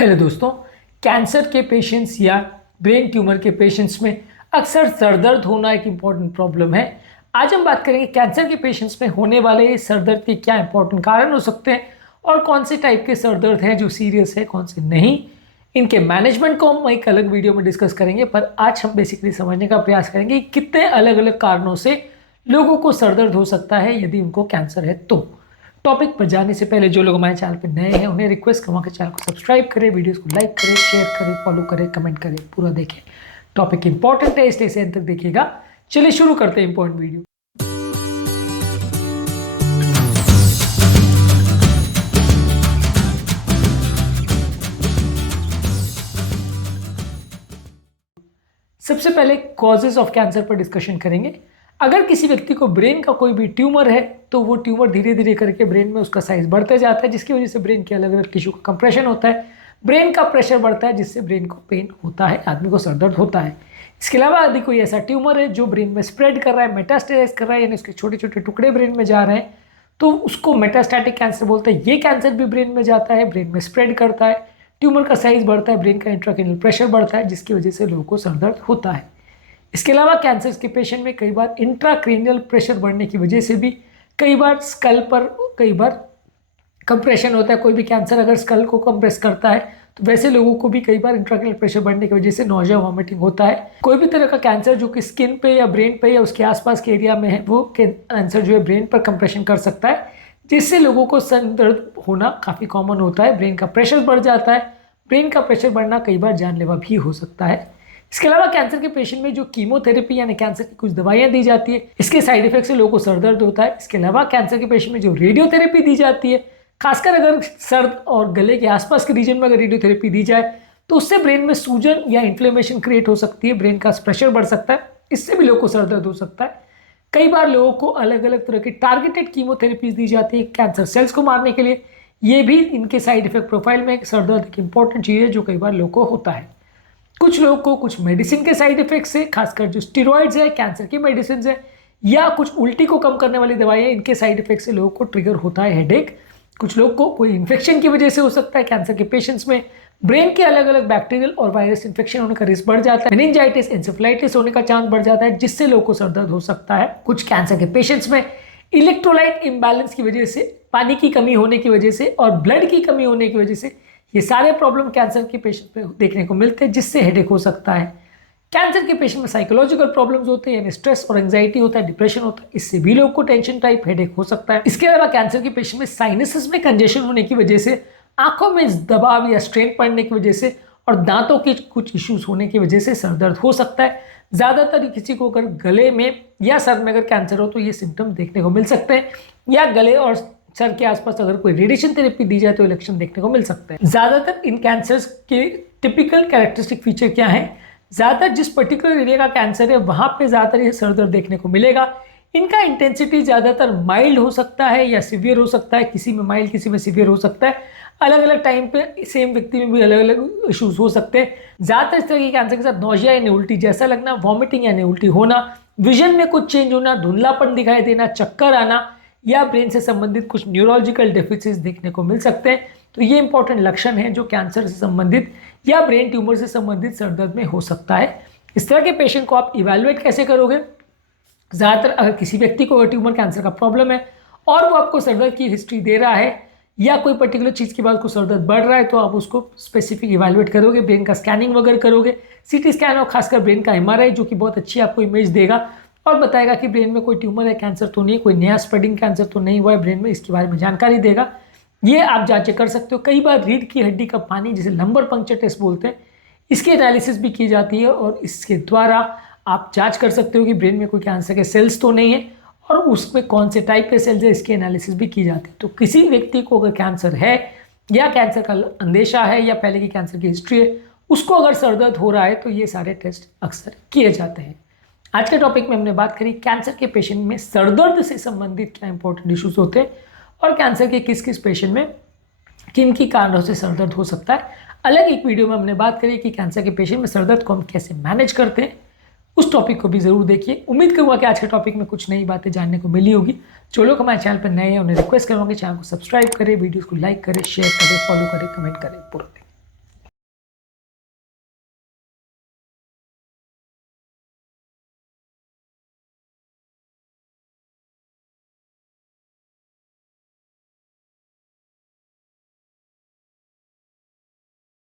Hello दोस्तों, cancer के patients या ब्रेन ट्यूमर के पेशेंट्स में अक्सर सर दर्द होना एक इम्पॉर्टेंट प्रॉब्लम है। आज हम बात करेंगे कैंसर के पेशेंट्स में होने वाले सर दर्द के क्या इंपॉर्टेंट कारण हो सकते हैं और कौन से टाइप के सर दर्द हैं जो सीरियस है, कौन से नहीं। इनके मैनेजमेंट को हम एक अलग वीडियो में डिस्कस करेंगे, पर आज हम बेसिकली समझने का प्रयास करेंगे कि कितने अलग अलग कारणों से लोगों को सर दर्द हो सकता है यदि उनको कैंसर है तो। टॉपिक पर जाने से पहले जो लोग हमारे चैनल पर नए हैं उन्हें रिक्वेस्ट करूँगा कि चैनल को सब्सक्राइब करें, वीडियोस को लाइक करें, शेयर करें, फॉलो करें, कमेंट करें, पूरा देखें। टॉपिक इंपॉर्टेंट है इसलिए इसे अंत तक देखिएगा। चलिए शुरू करते हैं इंपॉर्टेंट वीडियो। सबसे पहले कॉजेज ऑफ कैंसर पर डिस्कशन करेंगे। अगर किसी व्यक्ति को ब्रेन का कोई भी ट्यूमर है तो वो ट्यूमर धीरे धीरे करके ब्रेन में उसका साइज बढ़ते जाता है, जिसकी वजह से ब्रेन के अलग अलग टिश्यू का कंप्रेशन होता है, ब्रेन का प्रेशर बढ़ता है, जिससे ब्रेन को पेन होता है, आदमी को सर दर्द होता है। इसके अलावा यदि कोई ऐसा ट्यूमर है जो ब्रेन में स्प्रेड कर रहा है, मेटास्टेसाइज कर रहा है, यानी उसके छोटे छोटे टुकड़े ब्रेन में जा रहे हैं, तो उसको मेटास्टैटिक कैंसर बोलते हैं। ये कैंसर भी ब्रेन में जाता है, ब्रेन में स्प्रेड करता है, ट्यूमर का साइज बढ़ता है, ब्रेन का इंट्राक्रैनियल प्रेशर बढ़ता है, जिसकी वजह से लोगों को सर दर्द होता है। इसके अलावा कैंसर के पेशेंट में कई बार इंट्राक्रैनियल प्रेशर बढ़ने की वजह से भी कई बार स्कल पर कई बार कंप्रेशन होता है। कोई भी कैंसर अगर स्कल को कंप्रेस करता है तो वैसे लोगों को भी कई बार इंट्राक्रैनियल प्रेशर बढ़ने की वजह से नौजिया, वॉमिटिंग होता है। कोई भी तरह का कैंसर जो कि स्किन पे या ब्रेन पे या उसके आसपास के एरिया में है, वो कैंसर जो है ब्रेन पर कंप्रेशन कर सकता है, जिससे लोगों को सर दर्द होना काफ़ी कॉमन होता है। ब्रेन का प्रेशर बढ़ जाता है, ब्रेन का प्रेशर बढ़ना कई बार जानलेवा भी हो सकता है। इसके अलावा कैंसर के पेशेंट में जो कीमोथेरेपी यानी कैंसर की कुछ दवाइयां दी जाती है, इसके साइड इफेक्ट से लोगों को सर दर्द होता है। इसके अलावा कैंसर के पेशेंट में जो रेडियोथेरेपी दी जाती है, खासकर अगर सर और गले के आसपास के रीजन में अगर रेडियोथेरेपी दी जाए तो उससे ब्रेन में सूजन या इन्फ्लेमेशन क्रिएट हो सकती है, ब्रेन का प्रेशर बढ़ सकता है, इससे भी लोगों को सर दर्द हो सकता है। कई बार लोगों को अलग अलग तरह की टारगेटेड कीमोथेरेपीज दी जाती है कैंसर सेल्स को मारने के लिए। ये भी इनके साइड इफेक्ट प्रोफाइल में सर दर्द एक इंपॉर्टेंट चीज़ है जो कई बार लोगों को होता है। कुछ लोगों को कुछ मेडिसिन के साइड इफेक्ट से, खासकर जो स्टेरॉइड्स है, कैंसर की मेडिसिन है, या कुछ उल्टी को कम करने वाली दवाइयाँ, इनके साइड इफेक्ट से लोगों को ट्रिगर होता है हेडेक। कुछ लोग को कोई इन्फेक्शन की वजह से हो सकता है। कैंसर के पेशेंट्स में ब्रेन के अलग अलग बैक्टीरियल और वायरस इन्फेक्शन होने का रिस्क बढ़ जाता है, मेनिंजाइटिस, एंसेफेलाइटिस होने का चांस बढ़ जाता है, जिससे लोगों को सर दर्द हो सकता है। कुछ कैंसर के पेशेंट्स में इलेक्ट्रोलाइट इम्बैलेंस की वजह से, पानी की कमी होने की वजह से और ब्लड की कमी होने की वजह से, ये सारे प्रॉब्लम कैंसर के पेशेंट में देखने को मिलते हैं, जिससे हेडेक हो सकता है। कैंसर के पेशेंट में साइकोलॉजिकल प्रॉब्लम्स होते हैं, यानी स्ट्रेस और एंजाइटी होता है, डिप्रेशन होता है, इससे भी लोगों को टेंशन टाइप हेडेक हो सकता है। इसके अलावा कैंसर के पेशेंट में साइनसेस में कंजेशन होने की वजह से, आंखों में दबाव या स्ट्रेन पड़ने की वजह से और दांतों के कुछ इश्यूज होने की वजह से सर दर्द हो सकता है। ज़्यादातर किसी को अगर गले में या सर में अगर कैंसर हो तो ये सिम्टम देखने को मिल सकते हैं, या गले और सर के आसपास अगर कोई रेडिएशन थेरेपी दी जाए तो लक्षण देखने को मिल सकते हैं। ज़्यादातर इन कैंसर्स के टिपिकल कैरेक्टरिस्टिक फीचर क्या है? ज़्यादातर जिस पर्टिकुलर एरिया का कैंसर है वहाँ पे ज़्यादातर ये सर दर्द देखने को मिलेगा। इनका इंटेंसिटी ज़्यादातर माइल्ड हो सकता है या सिवियर हो सकता है, किसी में माइल्ड किसी में सिवियर हो सकता है। अलग अलग टाइम पे सेम व्यक्ति में भी अलग अलग इश्यूज हो सकते हैं। ज़्यादातर इस तरह के कैंसर के साथ नौजिया यानी उल्टी जैसा लगना, वॉमिटिंग यानी उल्टी होना, विजन में कुछ चेंज होना, धुंधलापन दिखाई देना, चक्कर आना, या ब्रेन से संबंधित कुछ न्यूरोलॉजिकल डेफिसिट्स देखने को मिल सकते हैं। तो ये इंपॉर्टेंट लक्षण हैं जो कैंसर से संबंधित या ब्रेन ट्यूमर से संबंधित सर दर्द में हो सकता है। इस तरह के पेशेंट को आप इवैल्यूएट कैसे करोगे? ज़्यादातर अगर किसी व्यक्ति को ट्यूमर कैंसर का प्रॉब्लम है और वो आपको सर दर्द की हिस्ट्री दे रहा है या कोई पर्टिकुलर चीज़ के बाद उसको सर दर्द बढ़ रहा है, तो आप उसको स्पेसिफिक इवैल्यूएट करोगे, ब्रेन का स्कैनिंग वगैरह करोगे, सीटी स्कैन और खासकर ब्रेन का एमआरआई, जो कि बहुत अच्छी आपको इमेज देगा और बताएगा कि ब्रेन में कोई ट्यूमर है, कैंसर तो नहीं, कोई नया स्प्रेडिंग कैंसर तो नहीं हुआ है ब्रेन में, इसके बारे में जानकारी देगा। ये आप जांचें कर सकते हो। कई बार रीढ़ की हड्डी का पानी, जिसे लंबर पंक्चर टेस्ट बोलते हैं, इसकी एनालिसिस भी की जाती है और इसके द्वारा आप जांच कर सकते हो कि ब्रेन में कोई कैंसर के सेल्स तो नहीं है और उसमें कौन से टाइप के सेल्स है, इसकी एनालिसिस भी की जाती है। तो किसी व्यक्ति को अगर कैंसर है या कैंसर का अंदेशा है या पहले की कैंसर की हिस्ट्री है, उसको अगर सर दर्द हो रहा है तो ये सारे टेस्ट अक्सर किए जाते हैं। आज के टॉपिक में हमने बात करी कैंसर के पेशेंट में सर दर्द से संबंधित क्या इंपॉर्टेंट इश्यूज होते हैं और कैंसर के किस किस पेशेंट में किन की कारणों से सर दर्द हो सकता है। अलग एक वीडियो में हमने बात करी कि कैंसर के पेशेंट में सर दर्द को हम कैसे मैनेज करते हैं, उस टॉपिक को भी जरूर देखिए। उम्मीद करूँगा कि आज के टॉपिक में कुछ नई बातें जानने को मिली होगी। जो लोग हमारे चैनल पर नए हैं उन्हें रिक्वेस्ट करूँगा कि चैनल को सब्सक्राइब करें, वीडियोज़ को लाइक करें, शेयर करें, फॉलो करें, कमेंट करें, पूरा